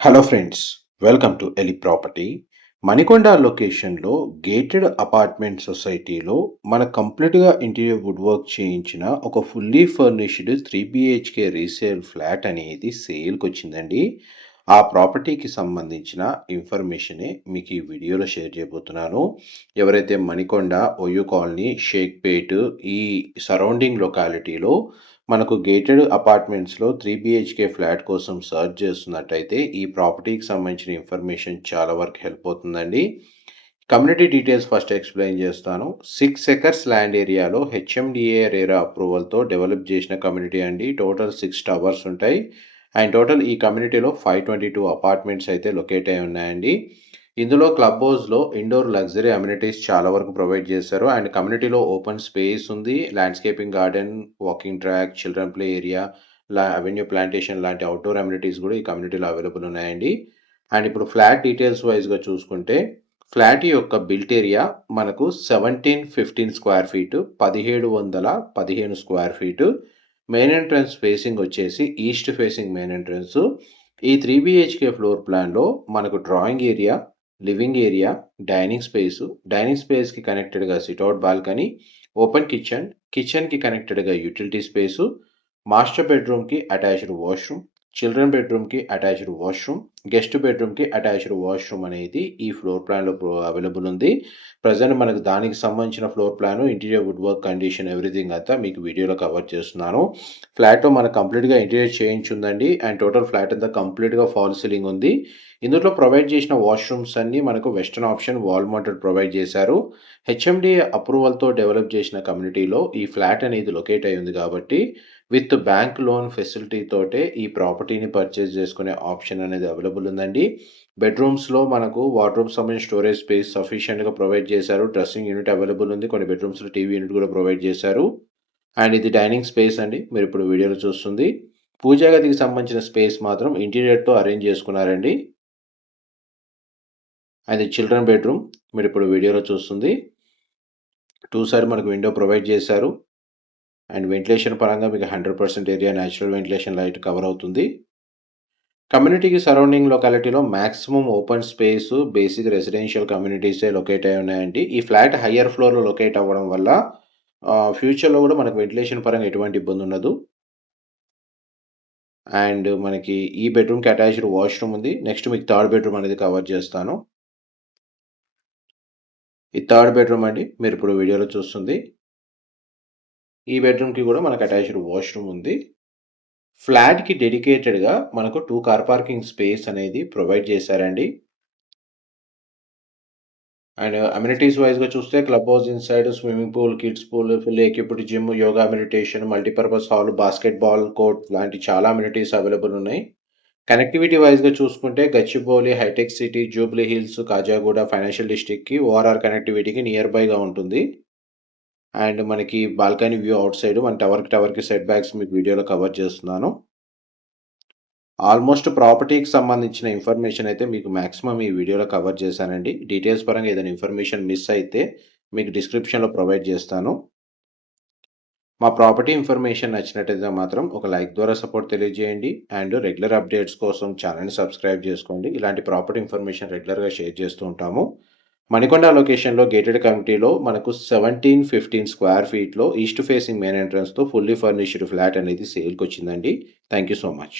Hello friends, welcome to Eli property. Manikonda లొకేషన్లో gated apartment సొసైటీలో మన కంప్లీట్గా ఇంటీరియర్ వుడ్ వర్క్ చేయించిన ఒక fully furnished 3 BHK resale flat అనేది సేల్కి వచ్చిందండి. ఆ ప్రాపర్టీకి సంబంధించిన ఇన్ఫర్మేషనే మీకు ఈ వీడియోలో షేర్ చేయబోతున్నాను. ఎవరైతే మణికొండ, ఒయూ కాలనీ, షేక్పేట్ ఈ సరౌండింగ్ లొకాలిటీలో మనకు గేటెడ్ అపార్ట్మెంట్స్లో 3 BHK ఫ్లాట్ కోసం సర్చ్ చేస్తున్నట్టయితే ఈ ప్రాపర్టీకి సంబంధించిన ఇన్ఫర్మేషన్ చాలా వరకు హెల్ప్ అవుతుందండి. కమ్యూనిటీ డీటెయిల్స్ ఫస్ట్ ఎక్స్ప్లెయిన్ చేస్తాను. 6 acres ల్యాండ్ ఏరియాలో HMDA రేరా అప్రూవల్తో డెవలప్ చేసిన కమ్యూనిటీ అండి. టోటల్ 6 టవర్స్ ఉంటాయి అండ్ టోటల్ ఈ కమ్యూనిటీలో 522 అపార్ట్మెంట్స్ అయితే లొకేట్ అయి ఉన్నాయండి. ఇందులో క్లబ్ హౌస్లో ఇండోర్ లగ్జరీ అమ్యూనిటీస్ చాలా వరకు ప్రొవైడ్ చేశారు అండ్ కమ్యూనిటీలో ఓపెన్ స్పేస్ ఉంది, landscaping garden, walking track, children play area, avenue plantation లాంటి అవుట్డోర్ అమ్యూనిటీస్ కూడా ఈ కమ్యూనిటీలో అవైలబుల్ ఉన్నాయండి. అండ్ ఇప్పుడు ఫ్లాట్ డీటెయిల్స్ వైజ్గా చూసుకుంటే ఫ్లాట్ యొక్క బిల్ట్ ఏరియా మనకు 1715 square feet, 1715 square feet. Main entrance facing వచ్చేసి ఈస్ట్ ఫేసింగ్ మెయిన్ ఎంట్రన్స్. ఈ 3 BHK ఫ్లోర్ ప్లాన్లో మనకు drawing area, living area, dining స్పేస్కి కనెక్టెడ్గా సిట్అవుట్ బాల్కనీ, ఓపెన్ కిచెన్కి కనెక్టెడ్గా యూటిలిటీ స్పేసు, మాస్టర్ బెడ్రూమ్కి అటాచ్డ్ వాష్రూమ్, చిల్డ్రన్ బెడ్రూమ్కి అటాచ్డ్ వాష్రూమ్, గెస్ట్ బెడ్రూమ్కి అటాచ్డ్ వాష్రూమ్ అనేది ఈ ఫ్లోర్ ప్లాన్లో అవైలబుల్ ఉంది. ప్రజెంట్ మనకు దానికి సంబంధించిన floor plan, interior wood work condition everything అంతా మీకు వీడియోలో కవర్ చేస్తున్నాను. ఫ్లాట్లో మనకు కంప్లీట్గా ఇంటీరియర్ చేంజ్ ఉందండి అండ్ టోటల్ ఫ్లాట్ అంతా కంప్లీట్గా ఫాల్ సీలింగ్ ఉంది. ఇందులో ప్రొవైడ్ చేసిన వాష్రూమ్స్ అన్నీ మనకు western option wall mounted provide చేశారు. HMDA అప్రూవల్తో డెవలప్ చేసిన కమ్యూనిటీలో ఈ ఫ్లాట్ అనేది లొకేట్ అయి ఉంది కాబట్టి విత్ బ్యాంక్ లోన్ ఫెసిలిటీ తోటే ఈ ప్రాపర్టీని పర్చేస్ చేసుకునే ఆప్షన్ అనేది అవైలబుల్ ఉందండి. బెడ్రూమ్స్లో మనకు వార్డ్రోబ్ సంబంధించిన స్టోరేజ్ స్పేస్ సఫిషియెంట్గా ప్రొవైడ్ చేశారు. డ్రెస్సింగ్ యూనిట్ అవైలబుల్ ఉంది. కొన్ని బెడ్రూమ్స్లో టీవీ యూనిట్ కూడా ప్రొవైడ్ చేశారు. అండ్ ఇది డైనింగ్ స్పేస్ అండి, మీరు ఇప్పుడు వీడియోలో చూస్తుంది. పూజా గదికి సంబంధించిన స్పేస్ మాత్రం ఇంటీరియర్తో అరేంజ్ చేసుకున్నారండి. అది చిల్డ్రన్ బెడ్రూమ్, మీరు ఇప్పుడు వీడియోలో చూస్తుంది. 2 సైడ్ మనకు విండో ప్రొవైడ్ చేశారు అండ్ వెంటిలేషన్ పరంగా మీకు 100% area natural ventilation light cover అవుతుంది. కమ్యూనిటీకి సరౌండింగ్ లొకాలిటీలో maximum open space, basic residential కమ్యూనిటీసే లొకేట్ అయి ఉన్నాయండి. ఈ ఫ్లాట్ హయ్యర్ ఫ్లోర్లో లొకేట్ అవ్వడం వల్ల ఫ్యూచర్లో కూడా మనకు వెంటిలేషన్ పరంగా ఎటువంటి ఇబ్బంది ఉండదు. అండ్ మనకి ఈ బెడ్రూమ్కి అటాచ్డ్ వాష్రూమ్ ఉంది. నెక్స్ట్ మీకు థర్డ్ బెడ్రూమ్ అనేది కవర్ చేస్తాను. ఈ థర్డ్ బెడ్రూమ్ అండి, మీరు ఇప్పుడు వీడియోలో చూస్తుంది. ఈ బెడ్రూమ్కి కూడా మనకు అటాచ్డ్ వాష్రూమ్ ఉంది. ఫ్లాట్కి డెడికేటెడ్గా మనకు 2 కార్ పార్కింగ్ స్పేస్ అనేది ప్రొవైడ్ చేశారండి. అండ్ అమ్యూనిటీస్ వైజ్గా చూస్తే club house inside, swimming pool, kids pool, full equipped gym, yoga meditation, multipurpose hall, basketball court లాంటి చాలా అమ్యూనిటీస్ అవైలబుల్ ఉన్నాయి. కనెక్టివిటీ వైజ్గా చూసుకుంటే గచ్చిబౌలి, హైటెక్ సిటీ, జూబ్లీ హిల్స్, కాజాగూడ ఫైనాన్షియల్ డిస్ట్రిక్ట్కి ఓఆర్ఆర్ కనెక్టివిటీకి నియర్ బైగా ఉంటుంది. అండ్ మనకి బాల్కనీ వ్యూ అవుట్ సైడ్ మన టవర్కి సెట్ బ్యాక్స్ మీకు వీడియోలో కవర్ చేస్తున్నాను. ఆల్మోస్ట్ ప్రాపర్టీకి సంబంధించిన ఇన్ఫర్మేషన్ అయితే మీకు మ్యాక్సిమం ఈ వీడియోలో కవర్ చేశానండి. డీటెయిల్స్ పరంగా ఏదైనా ఇన్ఫర్మేషన్ మిస్ అయితే మీకు డిస్క్రిప్షన్లో ప్రొవైడ్ చేస్తాను. మా ప్రాపర్టీ ఇన్ఫర్మేషన్ నచ్చినట్టయితే మాత్రం ఒక లైక్ ద్వారా సపోర్ట్ తెలియజేయండి అండ్ రెగ్యులర్ అప్డేట్స్ కోసం ఛానల్ని సబ్స్క్రైబ్ చేసుకోండి. ఇలాంటి ప్రాపర్టీ ఇన్ఫర్మేషన్ రెగ్యులర్గా షేర్ చేస్తూ ఉంటాము. మణికొండ లొకేషన్లో గేటెడ్ కమ్యూనిటీలో మనకు 1715 స్క్వేర్ ఫీట్లో ఈస్ట్ ఫేసింగ్ మెయిన్ ఎంట్రన్స్తో ఫుల్లీ ఫర్నిష్డ్ ఫ్లాట్ అనేది సేల్కి వచ్చిందండి. Thank you so much.